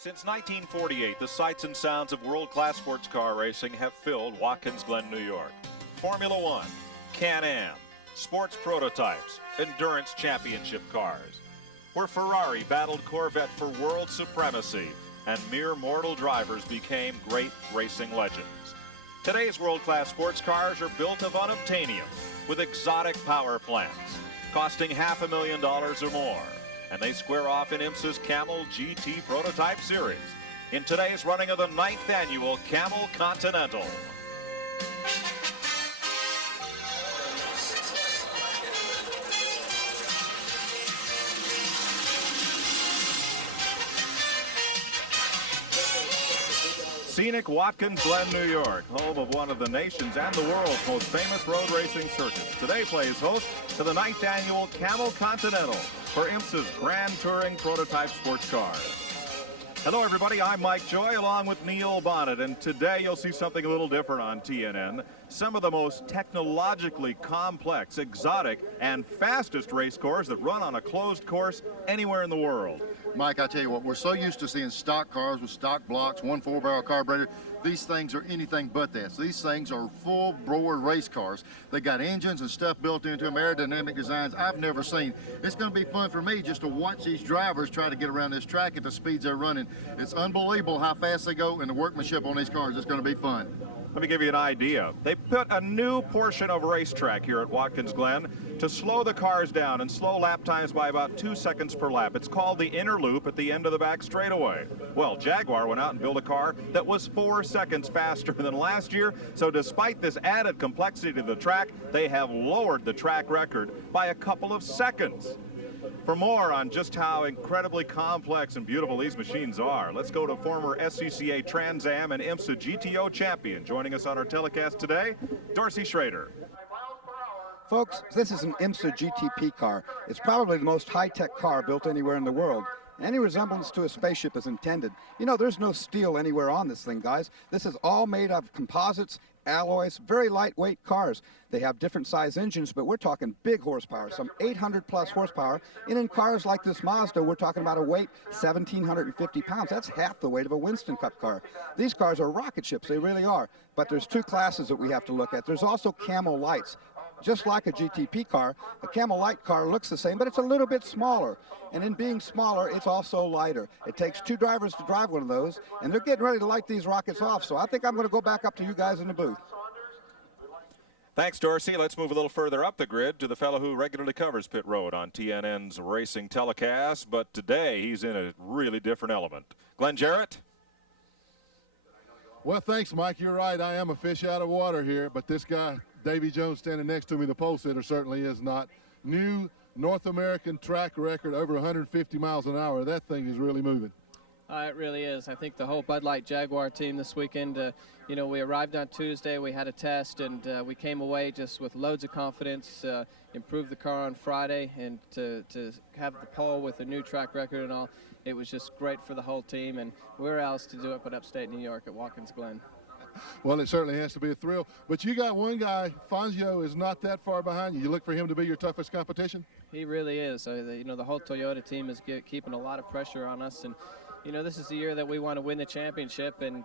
Since 1948, the sights and sounds of world-class sports car racing have filled WatkinsGlen, New York. Formula One, Can-Am, sports prototypes, endurance championship cars. Where Ferrari battled Corvette for world supremacy and mere mortal drivers became great racing legends. Today's world-class sports cars are built of unobtainium with exotic power plants, costing $500,000 or more. And they square off in IMSA's Camel GT Prototype Series in today's running of the 9th annual Camel Continental. Scenic WatkinsGlen, New York, home of one of the nation's and the world's most famous road racing circuits, today plays host to the 9th annual Camel Continental for IMSA's Grand Touring Prototype Sports Cars. Hello everybody, I'm Mike Joy along with Neil Bonnet, and today you'll see something a little different on TNN. Some of the most technologically complex, exotic, and fastest race cars that run on a closed course anywhere in the world. Mike, I tell you what, we're so used to seeing stock cars with stock blocks, 1 4-barrel carburetor. These things are anything but that. So these things are full-bore race cars. They got engines and stuff built into them, aerodynamic designs I've never seen. It's going to be fun for me just to watch these drivers try to get around this track at the speeds they're running. It's unbelievable how fast they go and the workmanship on these cars. It's going to be fun. Let me give you an idea. They put a new portion of racetrack here at WatkinsGlen to slow the cars down and slow lap times by about 2 seconds per lap. It's called the inner loop at the end of the back straightaway. Well, Jaguar went out and built a car that was 4 seconds faster than last year, so despite this added complexity to the track, they have lowered the track record by a couple of seconds. For more on just how incredibly complex and beautiful these machines are, let's go to former SCCA Trans Am and IMSA GTO champion. Joining us on our telecast today, Dorsey Schrader. Folks, this is an IMSA GTP car. It's probably the most high-tech car built anywhere in the world. Any resemblance to a spaceship is intended. You know, there's no steel anywhere on this thing, guys. This is all made of composites, alloys, very lightweight cars. They have different size engines, but we're talking big horsepower, some 800-plus horsepower. And in cars like this Mazda, we're talking about a weight 1,750 pounds. That's half the weight of a Winston Cup car. These cars are rocket ships, they really are. But there's two classes that we have to look at. There's also Camel Lights. Just like a GTP car, a Camel Light car looks the same, but it's a little bit smaller. And in being smaller, it's also lighter. It takes 2 drivers to drive one of those, and they're getting ready to light these rockets off. So I think I'm going to go back up to you guys in the booth. Thanks, Dorsey. Let's move a little further up the grid to the fellow who regularly covers pit road on TNN's racing telecast, but today he's in a really different element. Glen Jarrett? Well, thanks, Mike. You're right. I am a fish out of water here, but this guy, Davy Jones, standing next to me, the pole sitter, certainly is not. New North American track record, over 150 miles an hour. That thing is really moving. It really is. I think the whole Bud Light Jaguar team this weekend, you know, we arrived on Tuesday, we had a test, and we came away just with loads of confidence, improved the car on Friday, and to have the pole with a new track record and all, it was just great for the whole team, and where else to do it but upstate New York at WatkinsGlen. Well, it certainly has to be a thrill. But you got one guy, Fangio, is not that far behind you. You look for him to be your toughest competition? He really is. You know, the whole Toyota team is keeping a lot of pressure on us, and you know, this is the year that we want to win the championship, and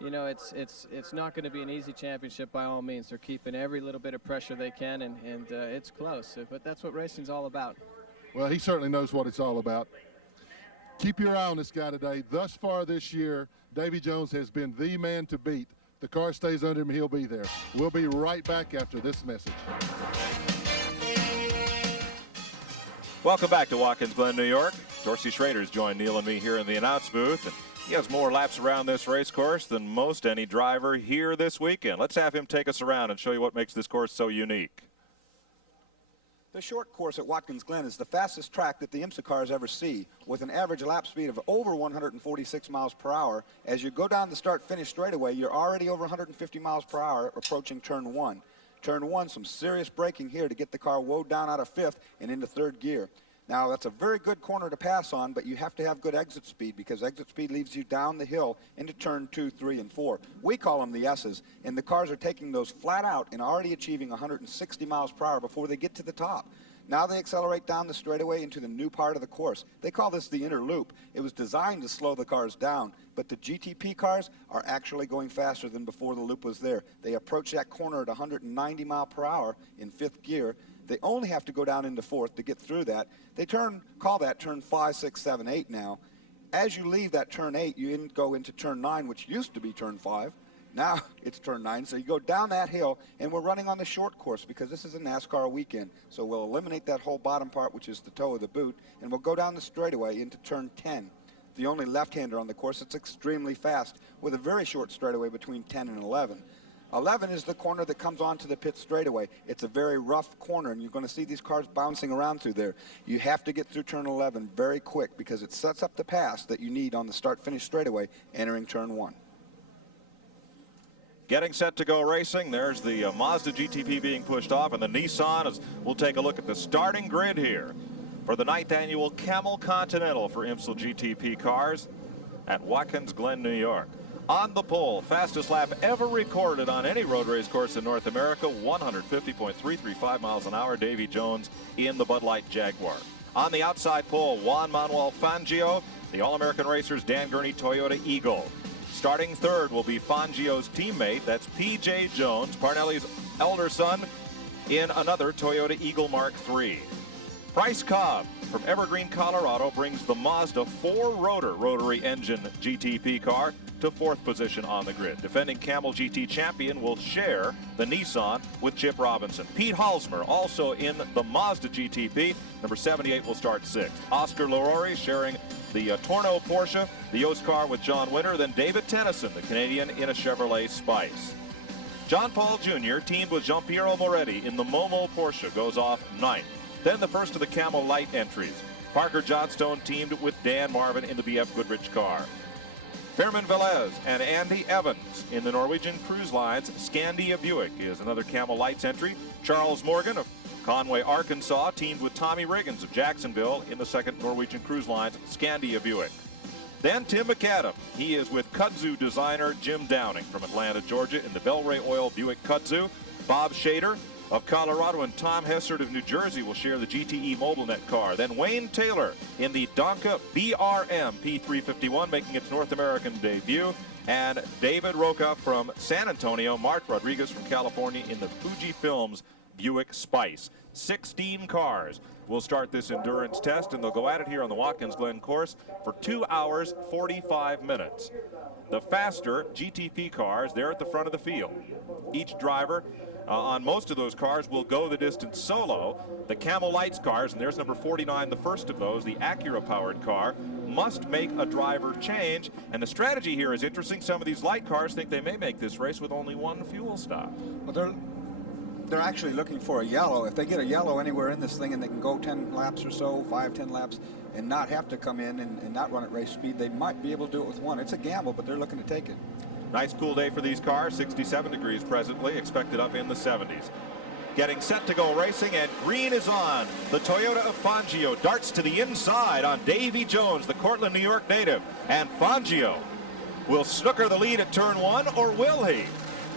you know, it's not going to be an easy championship by all means. They're keeping every little bit of pressure they can, and it's close. But that's what racing's all about. Well, he certainly knows what it's all about. Keep your eye on this guy today. Thus far this year, Davy Jones has been the man to beat. The car stays under him, he'll be there. We'll be right back after this message. Welcome back to WatkinsGlen, New York. Dorsey Schrader's joined Neil and me here in the announce booth. And he has more laps around this race course than most any driver here this weekend. Let's have him take us around and show you what makes this course so unique. The short course at WatkinsGlen is the fastest track that the IMSA cars ever see, with an average lap speed of over 146 miles per hour. As you go down the start-finish straightaway, you're already over 150 miles per hour approaching turn 1. Turn 1, some serious braking here to get the car woed down out of 5th and into 3rd gear. Now, that's a very good corner to pass on, but you have to have good exit speed, because exit speed leads you down the hill into turn 2, 3, and 4. We call them the S's, and the cars are taking those flat out and already achieving 160 miles per hour before they get to the top. Now they accelerate down the straightaway into the new part of the course. They call this the inner loop. It was designed to slow the cars down, but the GTP cars are actually going faster than before the loop was there. They approach that corner at 190 miles per hour in 5th gear. They only have to go down into 4th to get through that. They call that turn 5, 6, 7, 8 now. As you leave that turn 8, you go into turn 9, which used to be turn 5. Now it's turn 9, so you go down that hill, and we're running on the short course because this is a NASCAR weekend. So we'll eliminate that whole bottom part, which is the toe of the boot, and we'll go down the straightaway into turn 10. The only left-hander on the course. It's extremely fast with a very short straightaway between 10 and 11. 11 is the corner that comes onto the pit straightaway. It's a very rough corner, and you're going to see these cars bouncing around through there. You have to get through turn 11 very quick because it sets up the pass that you need on the start-finish straightaway entering turn 1. Getting set to go racing. There's the Mazda GTP being pushed off, and the Nissan. As we'll take a look at the starting grid here for the 9th annual Camel Continental for IMSA GTP cars at Watkins Glen, New York. On the pole, fastest lap ever recorded on any road race course in North America, 150.335 miles an hour, Davy Jones in the Bud Light Jaguar. On the outside pole, Juan Manuel Fangio, the All-American Racers Dan Gurney Toyota Eagle. Starting third will be Fangio's teammate, that's P.J. Jones, Parnelli's elder son, in another Toyota Eagle Mark III. Bryce Cobb from Evergreen, Colorado, brings the Mazda 4-rotor rotary engine GTP car to 4th position on the grid. Defending Camel GT champion will share the Nissan with Chip Robinson. Pete Halsmer also in the Mazda GTP. Number 78 will start 6th. Oscar LaRaurie sharing the Torno Porsche, the Yost car with John Winter. Then David Tennyson, the Canadian, in a Chevrolet Spice. John Paul Jr. teamed with Giampiero Moretti in the Momo Porsche, goes off 9th. Then the first of the Camel Light entries. Parker Johnstone teamed with Dan Marvin in the BF Goodrich car. Fairman Velez and Andy Evans in the Norwegian Cruise Lines Scandia Buick is another Camel Lights entry. Charles Morgan of Conway, Arkansas, teamed with Tommy Riggins of Jacksonville in the 2nd Norwegian Cruise Lines Scandia Buick. Then Tim McAdam. He is with kudzu designer Jim Downing from Atlanta, Georgia in the Bel-Ray Oil Buick Kudzu. Bob Shader of Colorado and Tom Hessert of New Jersey will share the GTE MobileNet car. Then Wayne Taylor in the Donka BRM P351 making its North American debut. And David Roca from San Antonio, Mark Rodriguez from California in the Fujifilms Buick Spice. 16 cars will start this endurance test, and they'll go at it here on the Watkins Glen course for 2 hours, 45 minutes. The faster GTP cars, they're at the front of the field. Each driver on most of those cars will go the distance solo. The Camel Lights cars, and there's number 49, the first of those, the Acura-powered car, must make a driver change. And the strategy here is interesting. Some of these light cars think they may make this race with only one fuel stop. Well, they're actually looking for a yellow. If they get a yellow anywhere in this thing and they can go 10 laps or so, 5, 10 laps, and not have to come in and not run at race speed, they might be able to do it with one. It's a gamble, but they're looking to take it. Nice cool day for these cars, 67 degrees presently, expected up in the 70s. Getting set to go racing, and green is on. The Toyota of Fangio darts to the inside on Davy Jones, the Cortland, New York native. And Fangio will snooker the lead at turn 1, or will he?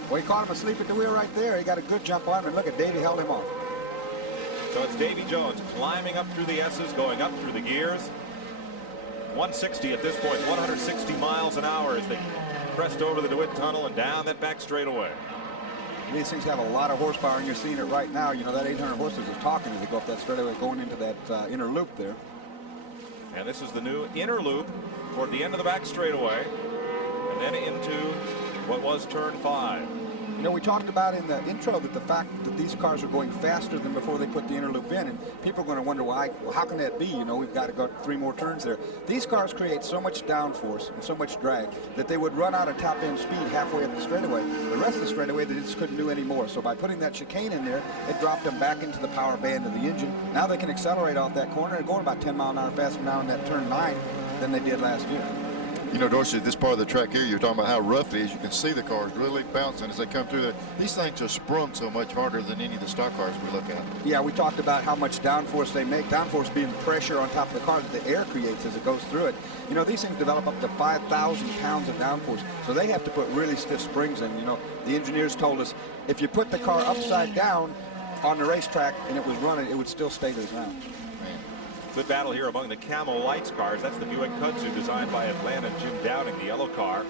Well, he caught him asleep at the wheel right there. He got a good jump on him, and look at Davy held him off. So it's Davy Jones climbing up through the S's, going up through the gears. 160 at this point, 160 miles an hour as they pressed over the DeWitt Tunnel and down that back straightaway. These things have a lot of horsepower, and you're seeing it right now. You know, that 800 horses is talking as they go up that straightaway, going into that inner loop there. And this is the new inner loop toward the end of the back straightaway, and then into what was turn 5. You know, we talked about in the intro that the fact that these cars are going faster than before they put the inner loop in, and people are going to wonder why. Well, how can that be? You know, we've got to go 3 more turns there. These cars create so much downforce and so much drag that they would run out of top end speed halfway up the straightaway. The rest of the straightaway, they just couldn't do any more. So by putting that chicane in there, it dropped them back into the power band of the engine. Now they can accelerate off that corner and going about 10 mile an hour faster now in that turn 9 than they did last year. You know, Dorsey, this part of the track here, you're talking about how rough it is. You can see the cars really bouncing as they come through there. These things are sprung so much harder than any of the stock cars we look at. Yeah, we talked about how much downforce they make. Downforce being pressure on top of the car that the air creates as it goes through it. You know, these things develop up to 5,000 pounds of downforce. So they have to put really stiff springs in. You know, the engineers told us if you put the car upside down, on the racetrack and it was running, it would still stay this round. Good battle here among the Camel Lights cars. That's the Buick Kudzu designed by Atlanta and Jim Downing, the yellow car,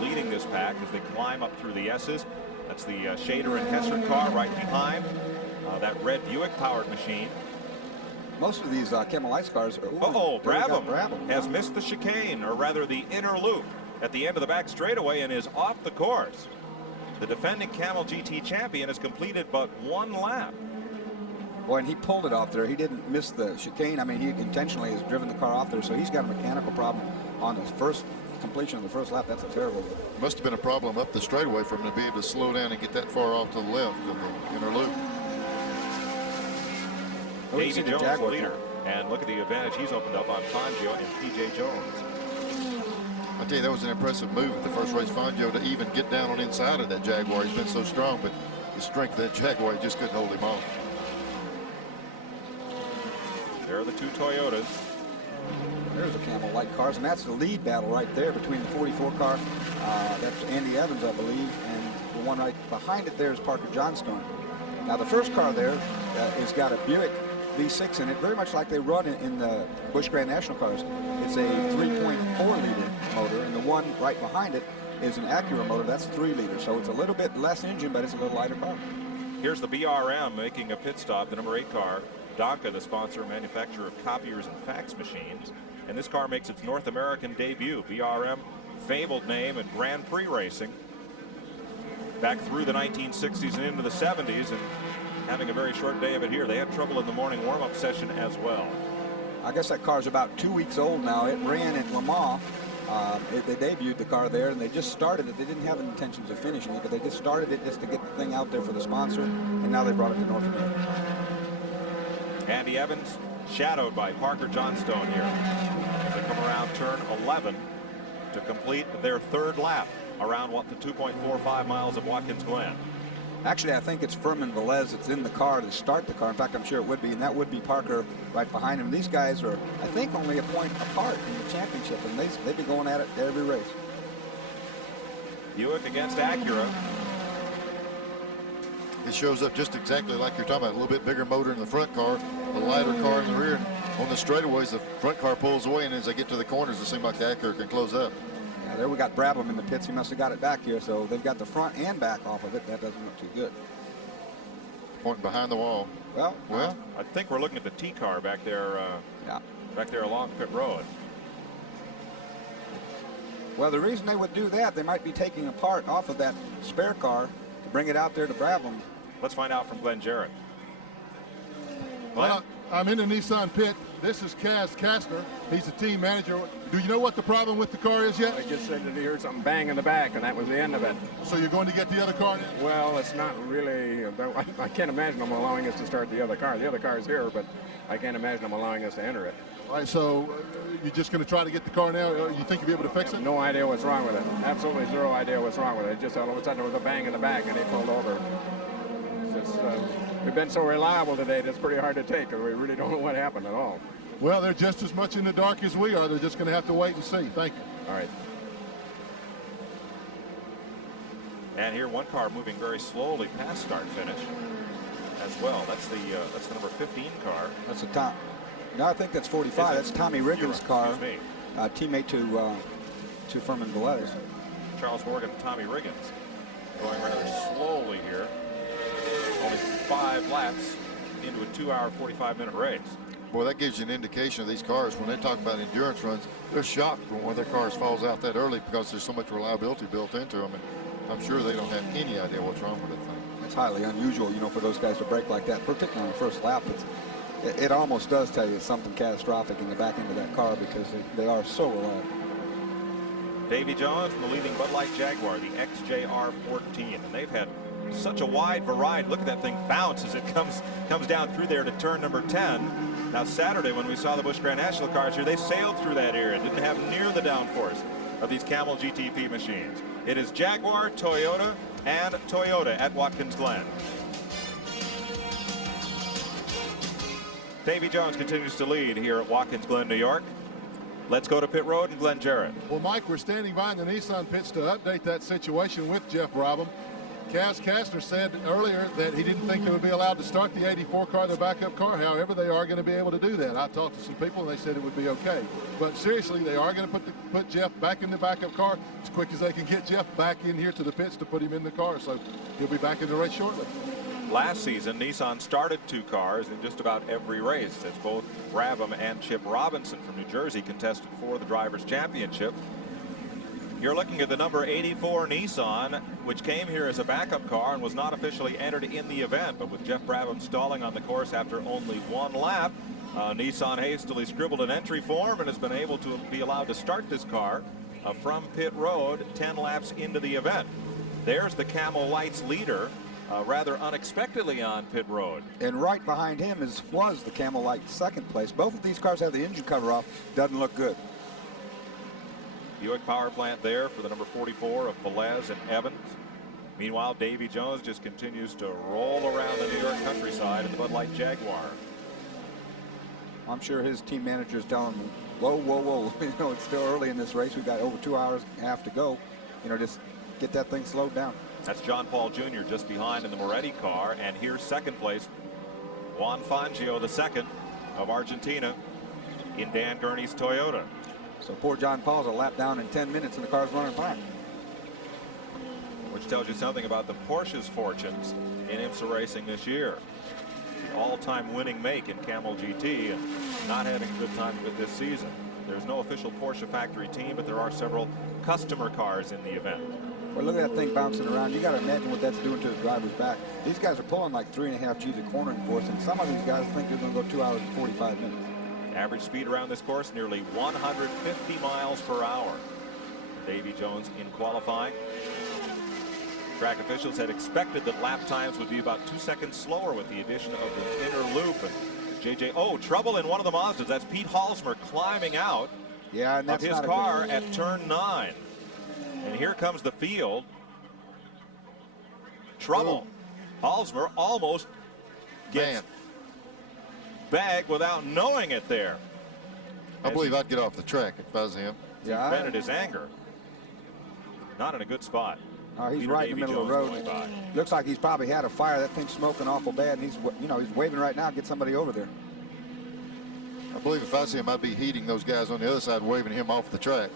leading this pack as they climb up through the S's. That's the Schader and Hessert car right behind that red Buick powered machine. Most of these Camel Lights cars are... Brabham has missed the chicane, or rather the inner loop, at the end of the back straightaway and is off the course. The defending Camel GT champion has completed but one lap. Boy, and he pulled it off there. He didn't miss the chicane. I mean, he intentionally has driven the car off there, so he's got a mechanical problem on his first completion of the first lap. That's a terrible one. Must have been a problem up the straightaway for him to be able to slow down and get that far off to the left of the inner loop. Davy Jones, the leader, and look at the advantage he's opened up on Fangio and P.J. Jones. I tell you, that was an impressive move at the first race, Fangio, to even get down on inside of that Jaguar. He's been so strong, but the strength of that Jaguar just couldn't hold him off. There are the two Toyotas. There's the Camel Light cars, and that's the lead battle right there between the 44 car. That's Andy Evans, I believe, and the one right behind it there is Parker Johnstone. Now, the first car there has got a Buick V6 in it, very much like they run in the Busch Grand National cars. It's a 3.4-liter motor, and the one right behind it is an Acura motor. That's 3-liter, so it's a little bit less engine, but it's a little lighter car. Here's the BRM making a pit stop, the number 8 car. Donka, the sponsor and manufacturer of copiers and fax machines. And this car makes its North American debut. BRM, fabled name in Grand Prix racing. Back through the 1960s and into the 70s, and having a very short day of it here. They had trouble in the morning warm-up session as well. I guess that car's about 2 weeks old now. It ran at Le Mans. They debuted the car there, and they just started it. They didn't have intentions of finishing it, but they just started it just to get the thing out there for the sponsor, and now they brought it to North America. Andy Evans shadowed by Parker Johnstone here as they come around turn 11 to complete their third lap around the 2.45 miles of Watkins Glen. Actually, I think it's FERMIN VELEZ that's in the car to start the car. In fact, I'm sure it would be, and that would be Parker right behind him. These guys are, I think, only a point apart in the championship, and they've been going at it every race. Buick against Acura. It shows up just exactly like you're talking about. A little bit bigger motor in the front car, a lighter car in the rear. On the straightaways, the front car pulls away, and as they get to the corners, it seems like the Acura can close up. Yeah, there we got Brabham in the pits. He must have got it back here, so they've got the front and back off of it. That doesn't look too good. Pointing behind the wall. Well, I think we're looking at the T car back there. Back there along pit road. Well, the reason they would do that, they might be taking a part off of that spare car to bring it out there to Brabham. Let's find out from Glen Jarrett. Well, I'm in the Nissan pit. This is Kaz Kastner. He's the team manager. Do you know what the problem with the car is yet? I just said that he heard something bang in the back, and that was the end of it. So you're going to get the other car now? Well, it's not really. I can't imagine them allowing us to start the other car. The other car is here, but I can't imagine them allowing us to enter it. All right, so you're just going to try to get the car now? You think you'll be able to fix it? No idea what's wrong with it. Absolutely zero idea what's wrong with it. Just all of a sudden there was a bang in the back, and he pulled over. It's just, we've been so reliable today, it's pretty hard to take, because we really don't know what happened at all. Well, they're just as much in the dark as we are. They're just going to have to wait and see. Thank you. All right. And here one car moving very slowly past start finish as well. That's the number 15 car. That's a top. No, I think that's 45. That's Tommy Riggins' car, teammate to FERMIN VELEZ. Charles Morgan and Tommy Riggins going rather slowly here. Only 5 laps into a 2-hour, 45-minute race. Boy, that gives you an indication of these cars. When they talk about endurance runs, they're shocked when one of their cars falls out that early because there's so much reliability built into them. And I'm sure they don't have any idea what's wrong with that thing. It's highly unusual, for those guys to break like that, particularly on the first lap. It almost does tell you something catastrophic in the back end of that car because they are so reliable. Davy Jones, the leading Bud Light Jaguar, the XJR14, and they've had such a wide variety. Look at that thing bounce as it comes down through there to turn number 10. Now Saturday when we saw the Busch Grand National cars here, they sailed through that area, didn't have near the downforce of these Camel GTP machines. It is Jaguar, Toyota, and Toyota at Watkins Glen. Davy Jones continues to lead here at Watkins Glen, New York. Let's go to pit road and Glen Jarrett. Well, Mike, we're standing by in the Nissan pits to update that situation with Jeff Brabham. Kaz Kastner said earlier that he didn't think they would be allowed to start the 84 car, the backup car. However, they are going to be able to do that. I talked to some people, and they said it would be okay. But seriously, they are going to put Jeff back in the backup car as quick as they can get Jeff back in here to the pits to put him in the car. So he'll be back in the race shortly. Last season, Nissan started 2 cars in just about every race, as both Brabham and Chip Robinson from New Jersey contested for the Drivers' Championship. You're looking at the number 84 Nissan, which came here as a backup car and was not officially entered in the event. But with Jeff Brabham stalling on the course after only 1 lap, Nissan hastily scribbled an entry form and has been able to be allowed to start this car from pit road 10 laps into the event. There's the Camel Lights leader, rather unexpectedly on pit road. And right behind him was the Camel Light second place. Both of these cars have the engine cover off. Doesn't look good. Buick power plant there for the number 44 of VELEZ and Evans. Meanwhile, Davy Jones just continues to roll around the New York countryside in the Bud Light Jaguar. I'm sure his team manager is telling him, whoa, whoa, whoa. You know, it's still early in this race. We've got over 2 hours and a half to go. You know, just get that thing slowed down. That's John Paul Jr. just behind in the Moretti car. And here's second place, Juan Fangio, the second of Argentina in Dan Gurney's Toyota. So poor John Paul's a lap down in 10 minutes and the car's running fine. Which tells you something about the Porsche's fortunes in IMSA racing this year. The all-time winning make in Camel GT and not having a good time with this season. There's no official Porsche factory team, but there are several customer cars in the event. Well, look at that thing bouncing around. You got to imagine what that's doing to the driver's back. These guys are pulling like 3.5 G's of cornering force, and some of these guys think they're going to go 2 hours and 45 minutes. Average speed around this course, nearly 150 miles per hour. Davy Jones in qualifying. Track officials had expected that lap times would be about 2 seconds slower with the addition of the inner loop. And trouble in one of the Mazdas. That's Pete Halsmer climbing out of his car at turn 9. And here comes the field. Trouble. Halsmer almost gets bagged without knowing it there. I believe I'd get off the track if I was him. Yeah, He vented his anger. Not in a good spot. He's right in the middle of the road. Looks like he's probably had a fire. That thing's smoking awful bad, and he's waving right now. Get somebody over there. I believe if I see him, I'd be heating those guys on the other side, waving him off the track.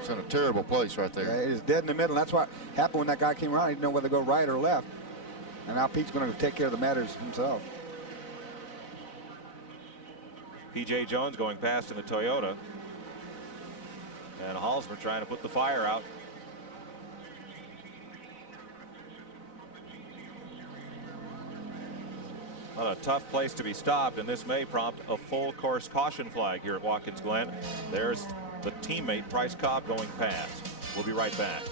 It's in a terrible place right there. Yeah, it is dead in the middle. That's what happened when that guy came around. He didn't know whether to go right or left. And now Pete's going to take care of the matters himself. P.J. Jones going past in the Toyota. And Halsmer trying to put the fire out. Well, a tough place to be stopped, and this may prompt a full course caution flag here at Watkins Glen. There's the teammate Bryce Cobb going past. We'll be right back.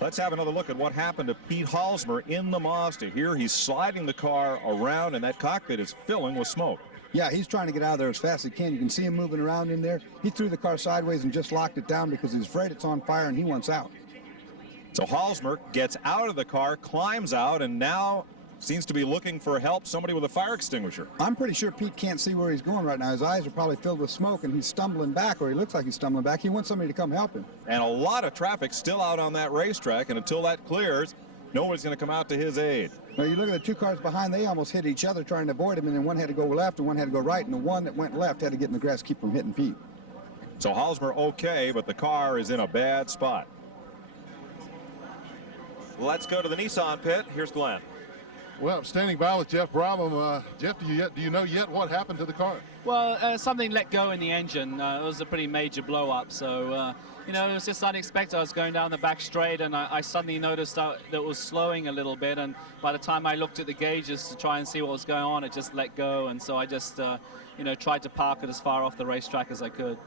Let's have another look at what happened to Pete Halsmer in the Mazda. Here he's sliding the car around, and that cockpit is filling with smoke. Yeah, he's trying to get out of there as fast as he can. You can see him moving around in there. He threw the car sideways and just locked it down because he's afraid it's on fire and he wants out. So Halsmer gets out of the car, climbs out, and now seems to be looking for help, somebody with a fire extinguisher. I'm pretty sure Pete can't see where he's going right now. His eyes are probably filled with smoke, and he's stumbling back, or he looks like he's stumbling back. He wants somebody to come help him. And a lot of traffic still out on that racetrack, and until that clears, nobody's going to come out to his aid. Well, you look at the 2 cars behind, they almost hit each other trying to avoid him, and then one had to go left and one had to go right, and the one that went left had to get in the grass to keep from hitting Pete. So Halsmer okay, but the car is in a bad spot. Let's go to the Nissan pit. Here's Glen. Well, I'm standing by with Jeff Brabham. Jeff, do you know yet what happened to the car? Well, something let go in the engine. It was a pretty major blow up. So, you know, it was just unexpected. I was going down the back straight, and I suddenly noticed that it was slowing a little bit. And by the time I looked at the gauges to try and see what was going on, it just let go. And so I just, you know, tried to park it as far off the racetrack as I could.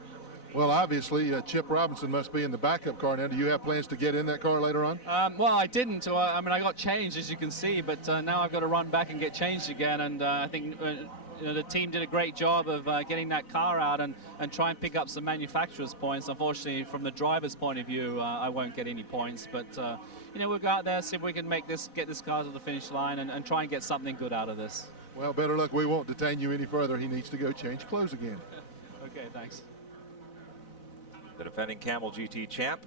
Well, obviously, Chip Robinson must be in the backup car now. Do you have plans to get in that car later on? Well, I didn't. I mean, I got changed, as you can see, but now I've got to run back and get changed again. And I think you know, the team did a great job of getting that car out and try and pick up some manufacturer's points. Unfortunately, from the driver's point of view, I won't get any points. But, you know, we'll go out there, see if we can get this car to the finish line and try and get something good out of this. Well, better luck. We won't detain you any further. He needs to go change clothes again. Okay, thanks. The defending Camel GT champ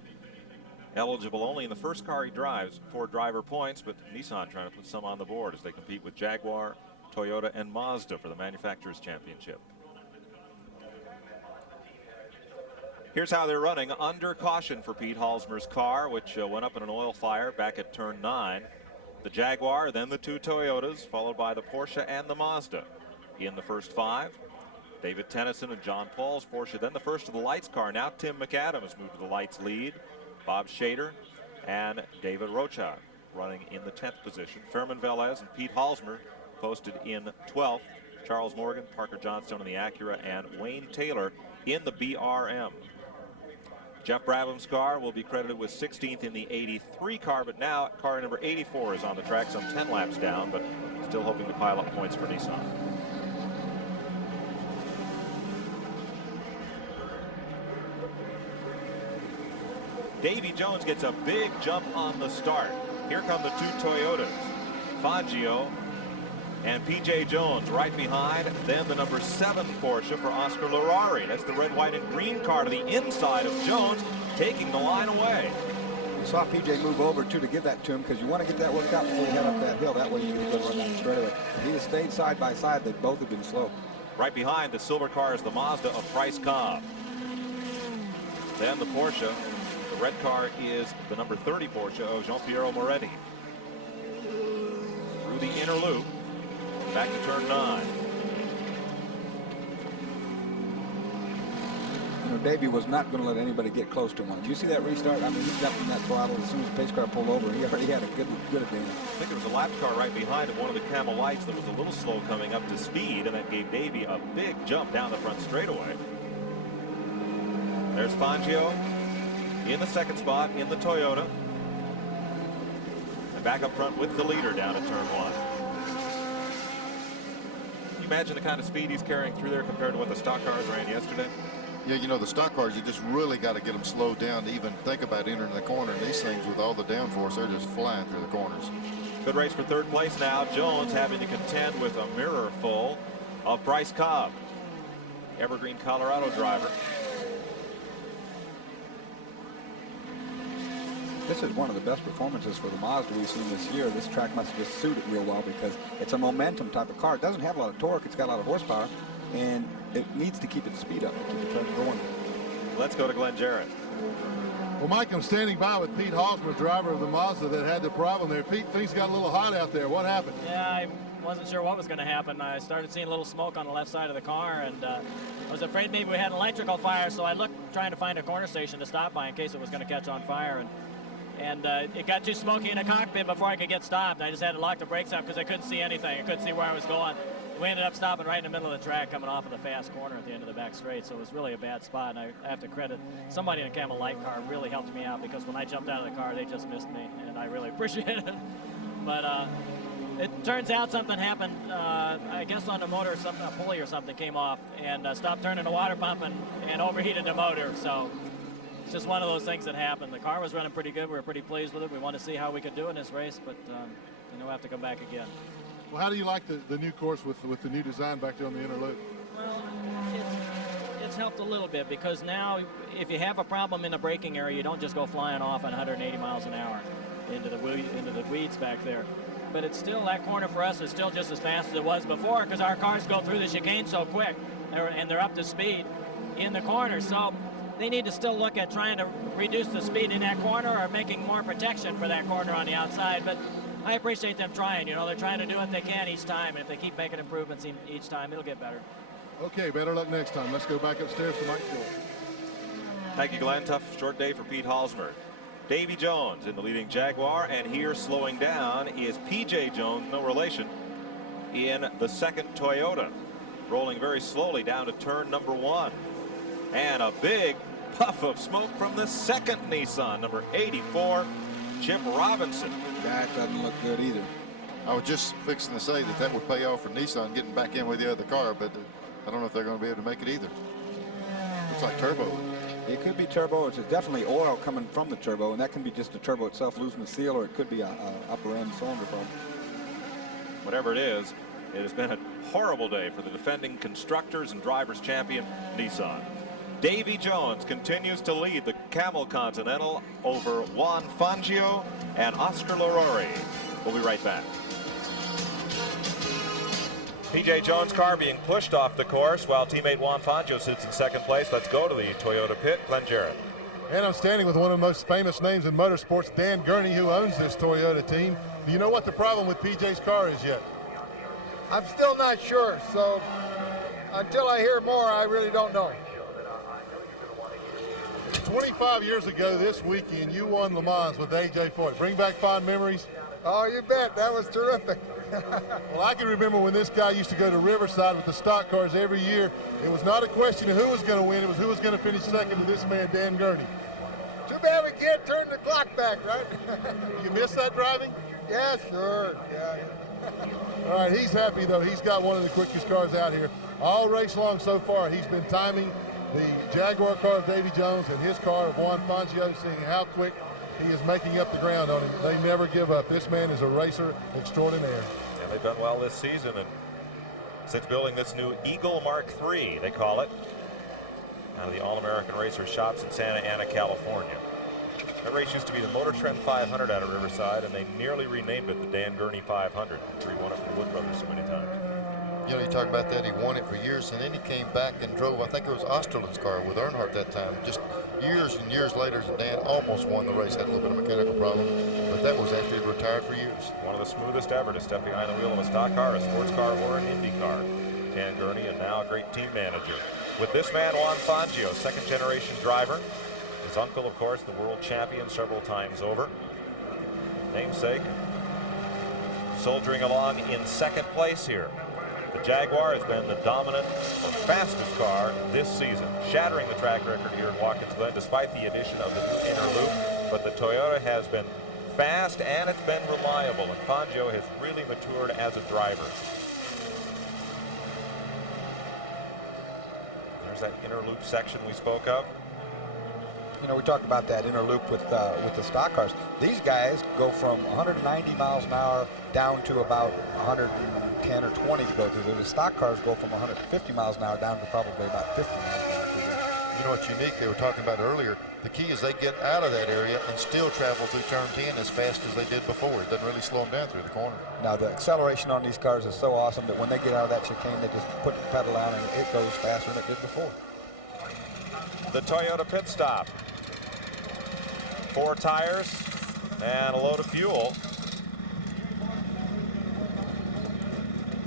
Eligible only in the first car he drives for driver points, but Nissan trying to put some on the board as they compete with Jaguar, Toyota, and Mazda for the Manufacturers' Championship. Here's how they're running under caution for Pete Halsmer's car, which went up in an oil fire back at turn 9. The Jaguar, then the 2 Toyotas, followed by the Porsche and the Mazda in the first 5. David Tennyson and John Paul's Porsche, then the first of the lights car. Now Tim McAdams moved to the lights lead. Bob SCHADER and David Rocha running in the 10th position. Fermin VELEZ and Pete Halsmer posted in 12th. Charles Morgan, Parker Johnstone in the Acura, and Wayne Taylor in the BRM. Jeff Brabham's car will be credited with 16th in the 83 car, but now car number 84 is on the track, some 10 laps down, but still hoping to pile up points for Nissan. Davy Jones gets a big jump on the start. Here come the 2 Toyotas, Fangio and P.J. Jones right behind. Then the number 7 Porsche for Oscar LARRAURI. That's the red, white, and green car to the inside of Jones, taking the line away. You saw P.J. move over, too, to give that to him, because you want to get that worked out before you head up that hill. That way you can go run that straightaway. If he had stayed side by side, they both have been slow. Right behind the silver car is the Mazda of Price Cobb. Then the Porsche. The red car is the number 30 Porsche of Jean-Pierre Moretti. Through the inner loop, back to turn 9. You know, Davy was not going to let anybody get close to him. Did you see that restart? I mean, he jumped in that throttle as soon as the pace car pulled over. He already had a good advantage. I think there was a lap car right behind him, one of the Camel lights that was a little slow coming up to speed, and that gave Davy a big jump down the front straightaway. There's Fangio in the 2nd spot in the Toyota. And back up front with the leader down at turn 1. Can you imagine the kind of speed he's carrying through there compared to what the stock cars ran yesterday? Yeah, you know, the stock cars, you just really got to get them slowed down to even think about entering the corner. And these things, with all the downforce, they're just flying through the corners. Good race for 3rd place now. Jones having to contend with a mirror full of Bryce Cobb, Evergreen, Colorado driver. This is one of the best performances for the Mazda we've seen this year. This track must just suit it real well because it's a momentum type of car. It doesn't have a lot of torque. It's got a lot of horsepower, and it needs to keep its speed up to keep the track going. Let's go to Glen Jarrett. Well, Mike, I'm standing by with Pete Halsmer, driver of the Mazda that had the problem there. Pete, things got a little hot out there. What happened? Yeah, I wasn't sure what was going to happen. I started seeing a little smoke on the left side of the car, and I was afraid maybe we had an electrical fire, so I looked trying to find a corner station to stop by in case it was going to catch on fire. And it got too smoky in the cockpit before I could get stopped. I just had to lock the brakes up because I couldn't see anything. I couldn't see where I was going. We ended up stopping right in the middle of the track coming off of the fast corner at the end of the back straight, so it was really a bad spot. And I have to credit somebody in a Camel Light car really helped me out because when I jumped out of the car, they just missed me, and I really appreciate it. But it turns out something happened. I guess on the motor, a pulley or something came off and stopped turning the water pump and overheated the motor. So it's just one of those things that happened. The car was running pretty good. We were pretty pleased with it. We want to see how we could do in this race, but you know, we'll have to come back again. Well, how do you like the new course with the new design back there on the inner loop? Well, it's helped a little bit because now if you have a problem in the braking area, you don't just go flying off at 180 miles an hour into the weeds back there. But it's still, that corner for us is still just as fast as it was before because our cars go through the chicane so quick and they're up to speed in the corner. So they need to still look at trying to reduce the speed in that corner or making more protection for that corner on the outside. But I appreciate them trying. You know, they're trying to do what they can each time. If they keep making improvements each time, it'll get better. Okay, better luck next time. Let's go back upstairs to Mike Short. Thank you, Glenn. Tough, short day for Pete Halsmer. Davy Jones in the leading Jaguar, and here slowing down is P.J. Jones, no relation, in the 2nd Toyota. Rolling very slowly down to turn number 1. And a big puff of smoke from the 2nd Nissan, number 84, Chip Robinson. That doesn't look good either. I was just fixing to say that would pay off for Nissan getting back in with the other car, but I don't know if they're going to be able to make it either. Looks like turbo. It could be turbo. It's definitely oil coming from the turbo, and that can be just the turbo itself losing the seal, or it could be a upper end cylinder problem. Whatever it is, it has been a horrible day for the defending constructors and drivers champion Nissan. Davy Jones continues to lead the Camel Continental over Juan Fangio and Oscar LARRAURI. We'll be right back. P.J. Jones' car being pushed off the course while teammate Juan Fangio sits in second place. Let's go to the Toyota pit. Glen Jarrett. And I'm standing with one of the most famous names in motorsports, Dan Gurney, who owns this Toyota team. Do you know what the problem with PJ's car is yet? I'm still not sure, so until I hear more, I really don't know. 25 years ago this weekend, you won Le Mans with A.J. Foyt. Bring back fond memories? Oh, you bet. That was terrific. Well, I can remember when this guy used to go to Riverside with the stock cars every year. It was not a question of who was going to win. It was who was going to finish second to this man, Dan Gurney. Too bad we can't turn the clock back, right? You miss that driving? Yeah, sure. Yeah. All right, he's happy, though. He's got one of the quickest cars out here. All race long so far, he's been timing the Jaguar car of Davy Jones and his car of Juan Fangio, seeing how quick he is making up the ground on him. They never give up. This man is a racer extraordinaire. And they've done well this season, and since building this new Eagle Mark III, they call it, out of the All-American Racer shops in Santa Ana, California. That race used to be the Motor Trend 500 out of Riverside, and they nearly renamed it the Dan Gurney 500 after he won it from the Wood Brothers so many times. You know, you talk about that, he won it for years, and then he came back and drove, I think it was Osterland's car with Earnhardt that time. Just years and years later, Dan almost won the race, had a little bit of a mechanical problem, but that was after he retired for years. One of the smoothest ever to step behind the wheel of a stock car, a sports car, or an Indy car. Dan Gurney, and now a great team manager. With this man, Juan Fangio, second-generation driver. His uncle, of course, the world champion several times over. Namesake, soldiering along in second place here. The Jaguar has been the dominant or fastest car this season, shattering the track record here in Watkins Glen despite the addition of the new inner loop. But the Toyota has been fast and it's been reliable, and Fangio has really matured as a driver. There's that inner loop section we spoke of. You know, we talked about that inner loop with the stock cars. These guys go from 190 miles an hour down to about 110 or 20 to go through. The stock cars go from 150 miles an hour down to probably about 50 miles an hour. You know what's unique, they were talking about earlier, the key is they get out of that area and still travel through turn 10 as fast as they did before. It doesn't really slow them down through the corner. Now, the acceleration on these cars is so awesome that when they get out of that chicane, they just put the pedal down and it goes faster than it did before. The Toyota pit stop. 4 tires and a load of fuel.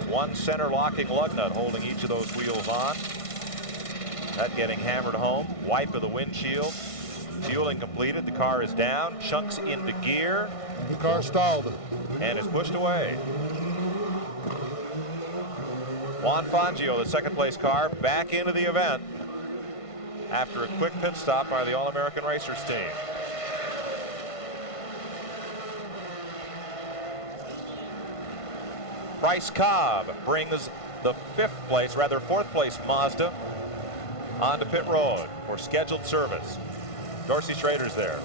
1 center locking lug nut holding each of those wheels on. That getting hammered home. Wipe of the windshield. Fueling completed. The car is down. Chunks into gear. The car stalled. And is pushed away. Juan Fangio, the second place car, back into the event after a quick pit stop by the All-American Racers team. Bryce Cobb brings the fourth place Mazda onto pit road for scheduled service. Dorsey Schrader's there.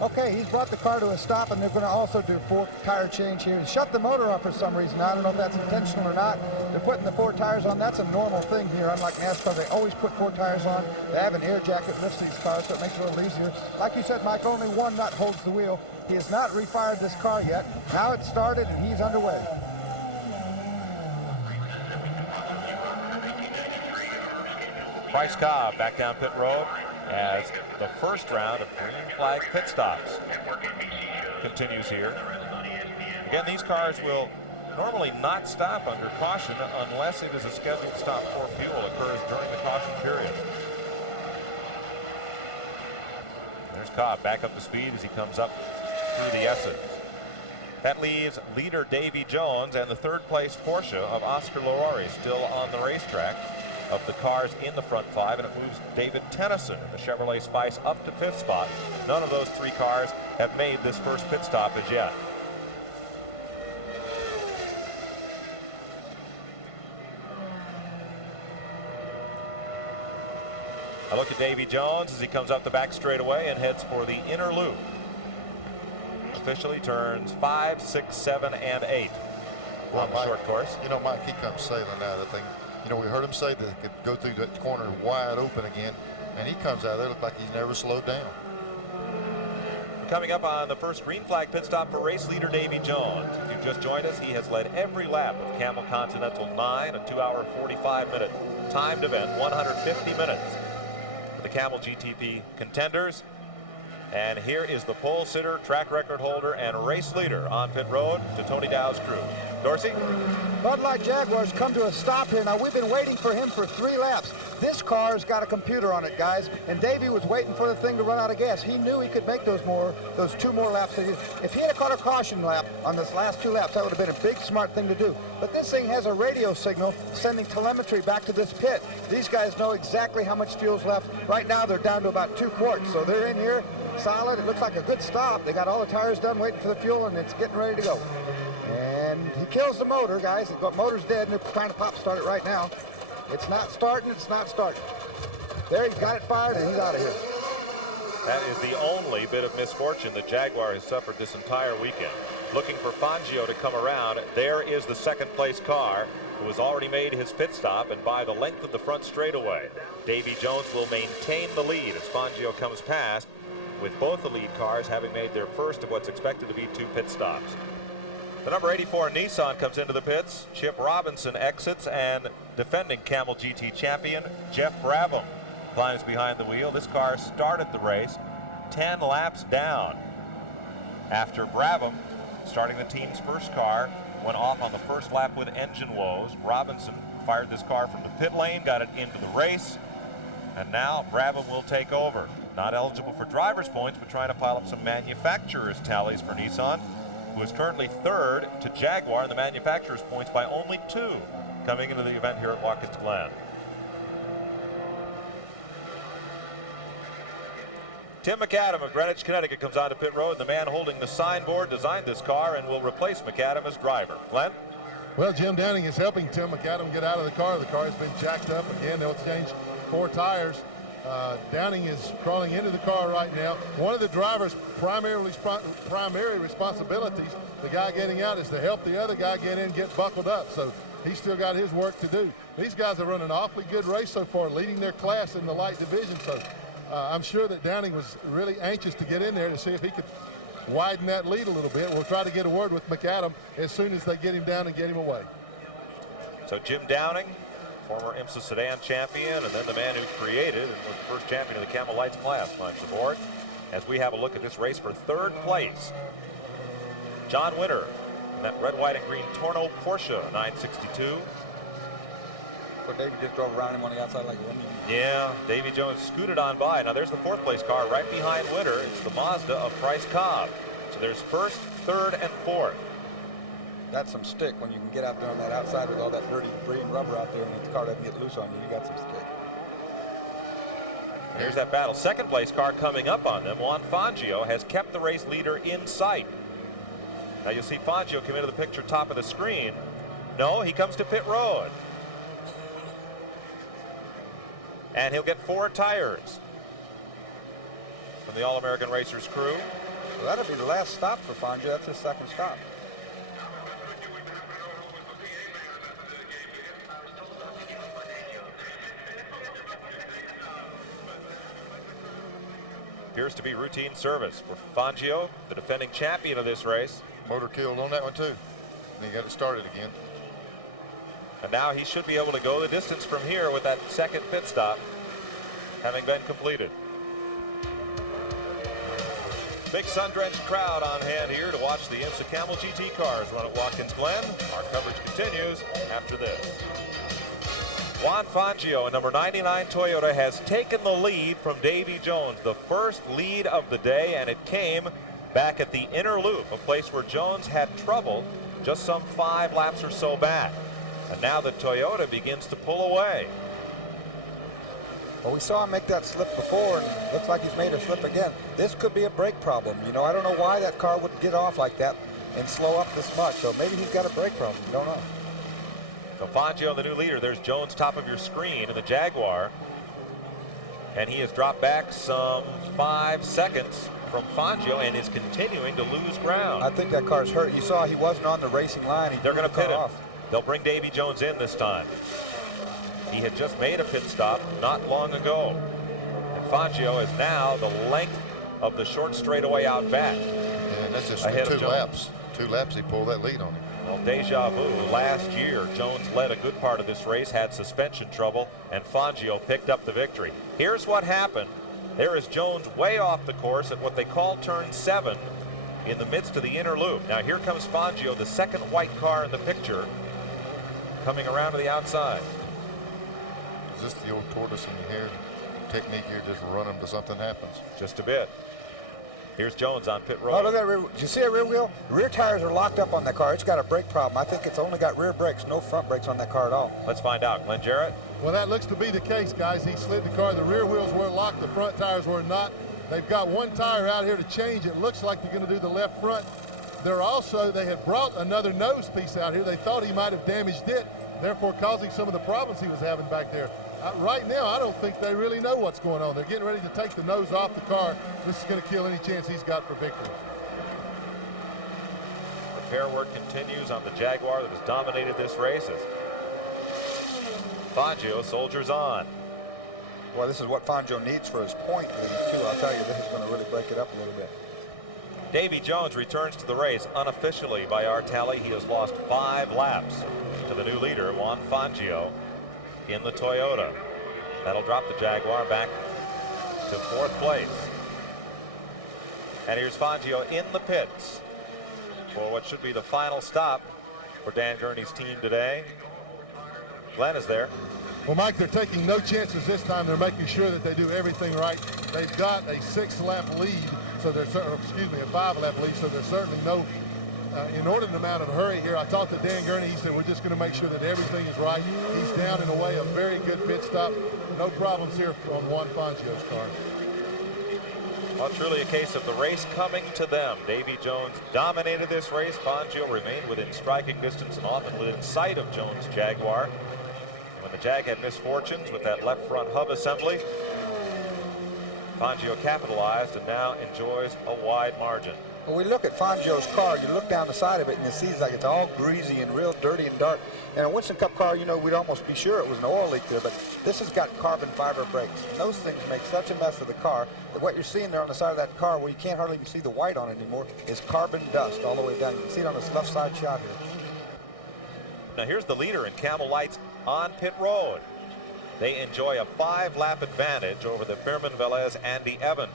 Okay, he's brought the car to a stop, and they're going to also do a 4 tire change here. Shut the motor off for some reason. I don't know if that's intentional or not. They're putting the 4 tires on. That's a normal thing here. Unlike NASCAR, they always put 4 tires on. They have an air jacket that lifts these cars, so it makes it a little easier. Like you said, Mike, only 1 nut holds the wheel. He has not refired this car yet. Now it's started, and he's underway. Bryce Cobb back down pit road as the first round of green flag pit stops continues here. Again, these cars will normally not stop under caution unless it is a scheduled stop for fuel occurs during the caution period. There's Cobb back up to speed as he comes up through the S's. That leaves leader Davy Jones and the third place Porsche of Oscar LARRAURI still on the racetrack. Of the cars in the front 5, and it moves David Tennyson in the Chevrolet Spice up to 5th spot. None of those 3 cars have made this first pit stop as yet. I look at Davy Jones as he comes up the back straightaway and heads for the inner loop. Officially turns 5, 6, 7, and 8 on the short course. You know, Mike, he comes sailing out of the thing. You know, we heard him say that they could go through that corner wide open again, And he comes out there, look like he's never slowed down. Coming up on the first green flag pit stop for race leader Davy Jones. If you've just joined us, he has led every lap of Camel Continental 9, a 2-hour 45-minute timed event, 150 minutes for the Camel GTP contenders. And here is the pole sitter, track record holder, and race leader on pit road to Tony Dow's crew. Dorsey? Bud Light Jaguars come to a stop here. Now, we've been waiting for him for 3 laps. This car's got a computer on it, guys, and Davey was waiting for the thing to run out of gas. He knew he could make those 2 more laps. If he had caught a caution lap on this last 2 laps, that would have been a big, smart thing to do. But this thing has a radio signal sending telemetry back to this pit. These guys know exactly how much fuel's left. Right now, they're down to about 2 quarts, so they're in here solid. It looks like a good stop. They got all the tires done waiting for the fuel, and it's getting ready to go. And he kills the motor, guys. The motor's dead, and they're trying to pop start it right now. It's not starting. It's not starting. There, he's got it fired, and he's out of here. That is the only bit of misfortune the Jaguar has suffered this entire weekend. Looking for Fangio to come around. There is the second place car, who has already made his pit stop, and by the length of the front straightaway. Davy Jones will maintain the lead as Fangio comes past, with both the lead cars having made their first of what's expected to be 2 pit stops. The number 84 Nissan comes into the pits. Chip Robinson exits, and defending Camel GT champion Jeff Brabham climbs behind the wheel. This car started the race 10 laps down after Brabham, starting the team's first car, went off on the first lap with engine woes. Robinson fired this car from the pit lane, got it into the race, and now Brabham will take over. Not eligible for driver's points, but trying to pile up some manufacturer's tallies for Nissan, who is currently 3rd to Jaguar in the manufacturer's points by only 2 coming into the event here at Watkins Glen. Tim McAdam of Greenwich, Connecticut comes onto pit road. The man holding the signboard designed this car and will replace McAdam as driver. Glenn? Well, Jim Downing is helping Tim McAdam get out of the car. The car has been jacked up again. They'll change 4 tires. Downing is crawling into the car right now. One of the driver's primary responsibilities, the guy getting out, is to help the other guy get in, get buckled up. So he's still got his work to do. These guys have run an awfully good race so far, leading their class in the light division. So I'm sure that Downing was really anxious to get in there to see if he could widen that lead a little bit. We'll try to get a word with McAdam as soon as they get him down and get him away. So Jim Downing, former IMSA sedan champion, and then the man who created and was the first champion of the Camel Lights class, climbs aboard as we have a look at this race for 3rd place. John Winter in that red, white, and green Torno Porsche 962. But Davey just drove around him on the outside like a windmill. Yeah, Davy Jones scooted on by. Now there's the 4th place car right behind Winter. It's the Mazda of Price Cobb. So there's 1st, 3rd, and 4th. That's some stick when you can get out there on that outside with all that dirty debris and rubber out there, and the car doesn't get loose on you. You got some stick. Here's that battle. 2nd place car coming up on them. Juan Fangio has kept the race leader in sight. Now you'll see Fangio come into the picture top of the screen. No, he comes to pit road. And he'll get 4 tires from the All-American Racers crew. Well, that'll be the last stop for Fangio. That's his 2nd stop. Appears to be routine service for Fangio, the defending champion of this race. Motor killed on that one too. And he got it started again. And now he should be able to go the distance from here with that 2nd pit stop having been completed. Big sun-drenched crowd on hand here to watch the IMSA Camel GT cars run at Watkins Glen. Our coverage continues after this. Juan Fangio in number 99 Toyota has taken the lead from Davy Jones, the first lead of the day, and it came back at the inner loop, a place where Jones had trouble just some 5 laps or so back. And now the Toyota begins to pull away. Well, we saw him make that slip before, and it looks like he's made a slip again. This could be a brake problem. You know, I don't know why that car would get off like that and slow up this much. So maybe he's got a brake problem. Don't know. So Fangio, the new leader. There's Jones top of your screen in the Jaguar. And he has dropped back some 5 seconds from Fangio and is continuing to lose ground. I think that car's hurt. You saw he wasn't on the racing line. They're going to pit him. They'll bring Davy Jones in this time. He had just made a pit stop not long ago. Fangio is now the length of the short straightaway out back. And that's just Ahead of 2 Jones. laps. 2 laps, he pulled that lead on him. Well, deja vu. Last year, Jones led a good part of this race, had suspension trouble, and Fangio picked up the victory. Here's what happened. There is Jones way off the course at what they call turn 7 in the midst of the inner loop. Now here comes Fangio, the second white car in the picture, coming around to the outside. Is this the old tortoise in your hair technique? You just run them till something happens. Just a bit. Here's Jones on pit road. Oh, look at the rear. Did you see that rear wheel? The rear tires are locked up on that car. It's got a brake problem. I think it's only got rear brakes, no front brakes on that car at all. Let's find out. Glenn Jarrett. Well, that looks to be the case, guys. He slid the car. The rear wheels were locked. The front tires were not. They've got one tire out here to change. It looks like they're going to do the left front. They had brought another nose piece out here. They thought he might have damaged it, therefore causing some of the problems he was having back there. Right now, I don't think they really know what's going on. They're getting ready to take the nose off the car. This is going to kill any chance he's got for victory. Repair work continues on the Jaguar that has dominated this race as Fangio soldiers on. Boy, this is what Fangio needs for his point lead, too. I'll tell you, this is going to really break it up a little bit. Davy Jones returns to the race unofficially by our tally. He has lost 5 laps to the new leader, Juan Fangio, in the Toyota. That'll drop the Jaguar back to 4th place. And here's Fangio in the pits for what should be the final stop for Dan Gurney's team today. Glen is there. Well, Mike, they're taking no chances this time. They're making sure that they do everything right. They've got a 6-lap lead, so there's a 5-lap lead, so there's certainly no inordinate amount of hurry here. I talked to Dan Gurney. He said we're just going to make sure that everything is right. He's down in a way a very good pit stop. No problems here on Juan Fangio's car. Well, truly a case of the race coming to them. Davy Jones dominated this race. Fangio remained within striking distance and often within sight of Jones' Jaguar. When the Jag had misfortunes with that left front hub assembly, Fangio capitalized and now enjoys a wide margin. When we look at Fangio's car, you look down the side of it and it seems like it's all greasy and real dirty and dark. And a Winston Cup car, you know, we'd almost be sure it was an oil leak there, but this has got carbon fiber brakes. And those things make such a mess of the car that what you're seeing there on the side of that car, where you can't hardly even see the white on it anymore, is carbon dust all the way down. You can see it on this left side shot here. Now here's the leader in Camel Lights on pit road. They enjoy a 5-lap advantage over the FERMIN VELEZ Andy Evans.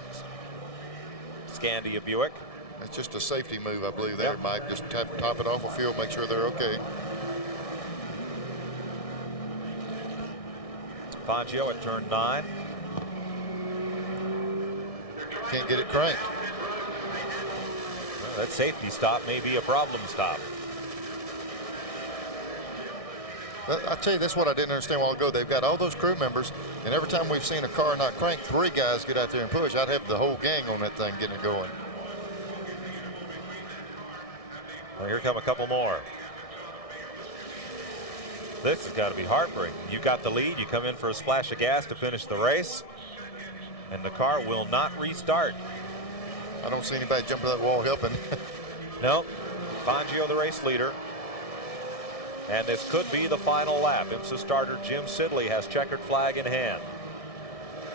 Scandia Buick. That's just a safety move, I believe, there, Mike. Just top it off of fuel, make sure they're okay. Fangio at turn 9. Can't get it cranked. Well, that safety stop may be a problem stop. I tell you, that's what I didn't understand a while ago. They've got all those crew members, and every time we've seen a car not crank, 3 guys get out there and push. I'd have the whole gang on that thing getting it going. Well, here come a couple more. This has got to be heartbreaking. You got the lead, you come in for a splash of gas to finish the race, and the car will not restart. I don't see anybody jumping that wall helping. No, Fangio the race leader. And this could be the final lap. IMSA starter Jim Sidley has checkered flag in hand.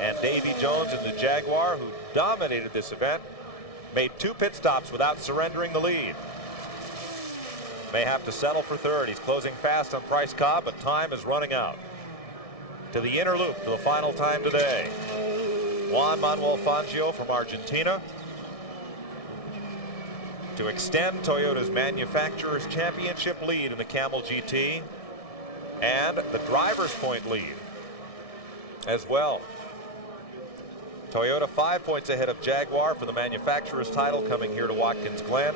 And Davy Jones in the Jaguar, who dominated this event, made 2 pit stops without surrendering the lead. May have to settle for 3rd. He's closing fast on Price Cobb, but time is running out. To the inner loop for the final time today. Juan Manuel Fangio from Argentina to extend Toyota's Manufacturers Championship lead in the Camel GT and the driver's point lead as well. Toyota 5 points ahead of Jaguar for the Manufacturers title coming here to Watkins Glen.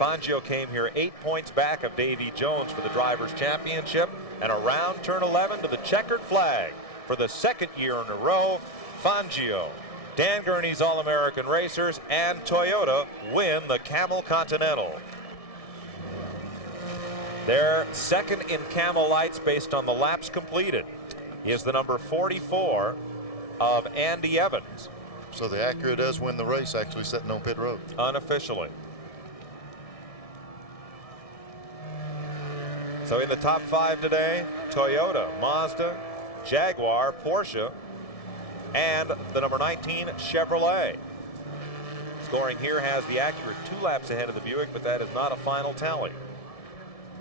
Fangio came here 8 points back of Davy Jones for the Drivers' Championship, and around turn 11 to the checkered flag for the 2nd year in a row. Fangio, Dan Gurney's All-American Racers, and Toyota win the Camel Continental. They're 2nd in Camel Lights based on the laps completed. He is the number 44 of Andy Evans. So the Acura does win the race, actually sitting on pit road. Unofficially. So in the top 5 today, Toyota, Mazda, Jaguar, Porsche, and the number 19 Chevrolet. Scoring here has the Acura 2 laps ahead of the Buick, but that is not a final tally.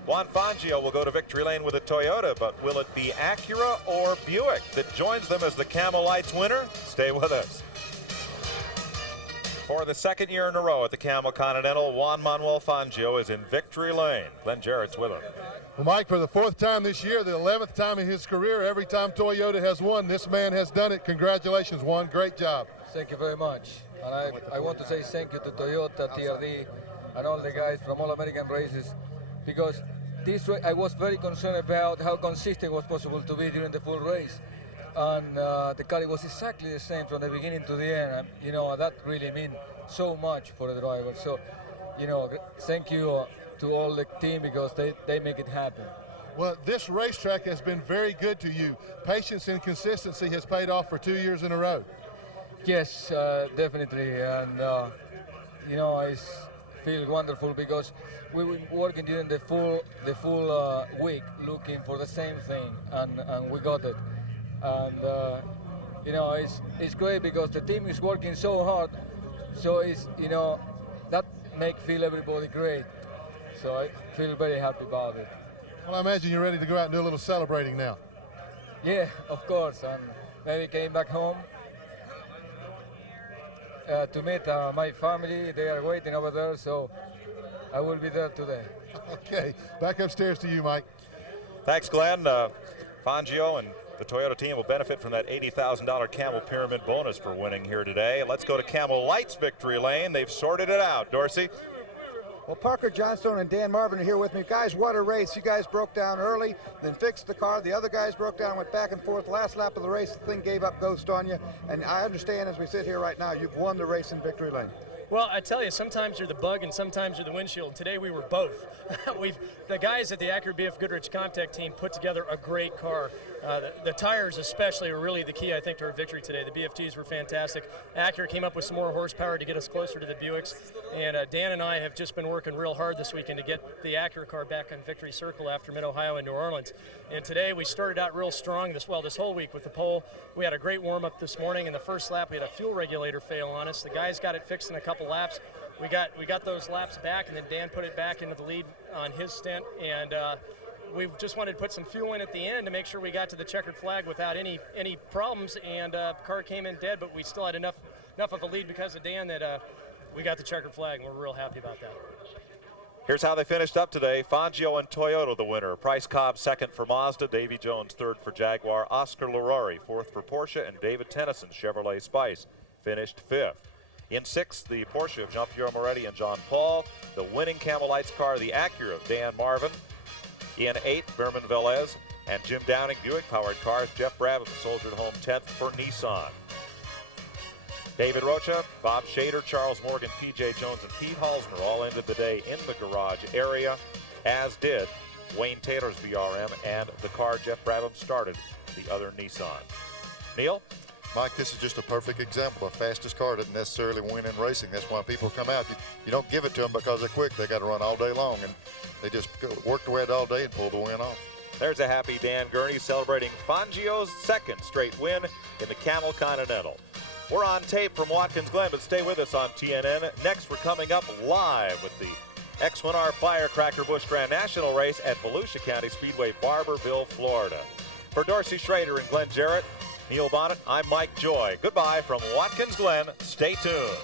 Juan Fangio will go to victory lane with a Toyota, but will it be Acura or Buick that joins them as the Camel Lights winner? Stay with us. For the second year in a row at the Camel Continental, Juan Manuel Fangio is in victory lane. Glen Jarrett's with him. Well, Mike, for the 4th time this year, the 11th time in his career, every time Toyota has won, this man has done it. Congratulations, Juan. Great job. Thank you very much. And I want to say thank you to Toyota, TRD, and all the guys from All American Races, because this I was very concerned about how consistent it was possible to be during the full race. And the car was exactly the same from the beginning to the end. You know, that really means so much for the driver. So, you know, thank you to all the team, because they make it happen. Well, this racetrack has been very good to you. Patience and consistency has paid off for 2 years in a row. Yes, definitely. And, you know, I feel wonderful because we were working during the full week looking for the same thing, and we got it. And you know, it's great because the team is working so hard, so it's, you know, that feel everybody great. So I feel very happy about it. Well, I imagine you're ready to go out and do a little celebrating now. Yeah, of course, and maybe came back home to meet my family. They are waiting over there, so I will be there today. Okay, back upstairs to you, Mike. Thanks, Glenn. Fangio and the Toyota team will benefit from that $80,000 Camel Pyramid bonus for winning here today. Let's go to Camel Lights victory lane. They've sorted it out. Dorsey? Well, Parker Johnstone and Dan Marvin are here with me. Guys, what a race. You guys broke down early, then fixed the car. The other guys broke down, went back and forth. Last lap of the race, the thing gave up ghost on you. And I understand as we sit here right now, you've won the race in victory lane. Well, I tell you, sometimes you're the bug and sometimes you're the windshield. Today we were both. The guys at the Acura BF Goodrich Contact team put together a great car. The tires especially are really the key, I think, to our victory today. The BFGs were fantastic. Acura came up with some more horsepower to get us closer to the Buicks. And Dan and I have just been working real hard this weekend to get the Acura car back on victory circle after Mid-Ohio and New Orleans. And today we started out real strong this whole week with the pole. We had a great warm-up this morning. In the first lap, we had a fuel regulator fail on us. The guys got it fixed in a couple laps. We got those laps back, and then Dan put it back into the lead on his stint. And we just wanted to put some fuel in at the end to make sure we got to the checkered flag without any problems. And the car came in dead, but we still had enough of a lead because of Dan that we got the checkered flag, and we're real happy about that. Here's how they finished up today. Fangio and Toyota the winner. Price Cobb second for Mazda. Davy Jones third for Jaguar. Oscar LaRaurie fourth for Porsche. And David Tennyson, Chevrolet Spice, finished fifth. In sixth, the Porsche of Jean-Pierre Moretti and John Paul. The winning Camel Lights car, the Acura of Dan Marvin. In eighth, Vermin Velez and Jim Downing Buick-powered cars. Jeff Brabham soldiered home 10th for Nissan. David Rocha, Bob Schader, Charles Morgan, P.J. Jones, and Pete Halsner all ended the day in the garage area, as did Wayne Taylor's VRM and the car Jeff Brabham started, the other Nissan. Neil? Mike, this is just a perfect example. The fastest car doesn't necessarily win in racing. That's why people come out. You don't give it to them because they're quick. They got to run all day long, and they just work their way all day and pull the win off. There's a happy Dan Gurney celebrating Fangio's second straight win in the Camel Continental. We're on tape from WatkinsGlen, but stay with us on TNN. Next, we're coming up live with the X1R Firecracker Busch Grand National Race at Volusia County Speedway, Barberville, Florida. For Dorsey Schrader and Glen Jarrett, Neil Bonnet, I'm Mike Joy. Goodbye from WatkinsGlen. Stay tuned.